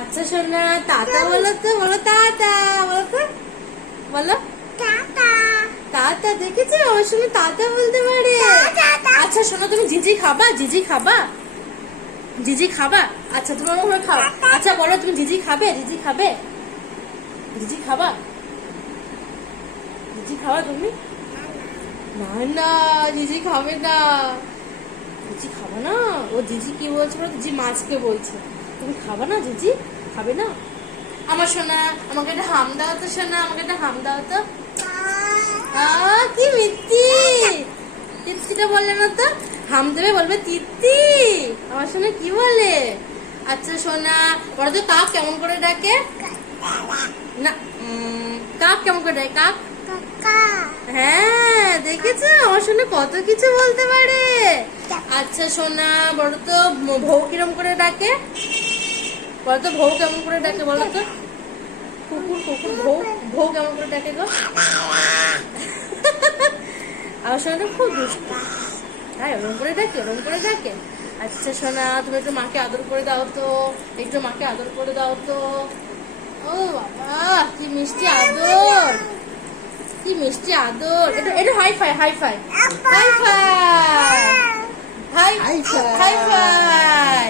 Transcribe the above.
আচ্ছা সোনা, টাটা বলো তো, বলো টাটা, বলো তো, বলো টাটা। দেখেছো আমার সঙ্গে টাটা বলতে পারে। আচ্ছা সোনা, তুমি জিজি খাবা? জিজি খাবা? জিজি খাবা? আচ্ছা তুমি আমার ঘরে খাও। আচ্ছা বলো, তুমি জিজি খাবে? জিজি খাবে? জিজি খাবা? জিজি খাবা তুমি? না না, জিজি খাবে না। জিজি খাবে না। ও জিজি কি বলছে বলো? জিজি মাছকে বলছে। তুমি খাবা না জিজি? খাবে না? আমার সোনা, আমাকে একটা হাম দাও তো সোনা, আমাকে একটা হাম দাও তো। কি মিথ্যি, তিত্তিটা বললে না তো। হাম দেবে বলবে তিত্তি। আমার সোনা কি বলে? আচ্ছা সোনা, বলো তো কাক কেমন করে ডাকে? না, কাক কেমন করে ডাকে? কাক। হ্যাঁ দেখেছো, আমার সোনা কত কিছু বলতে পারে। আচ্ছা সোনা, বলো তো বউ কিরম করে ডাকে? বলো তো বউ কেমন করে ডাকে? বলো তো। কুকুর কুকুর বউ, বউ কেমন করে ডাকে গো? আমার সোনাটা খুব দুষ্ট। হ্যাঁ ওরম করে ডাকে, ওরম করে ডাকে। আচ্ছা সোনা, তুমি একটু মাকে আদর করে দাও তো, একটু মাকে আদর করে দাও তো। ও বাবা, কি মিষ্টি আদর, কি মিষ্টি আদর। এটা এটা hi fi, hi fi, hi fi, hi hi phi.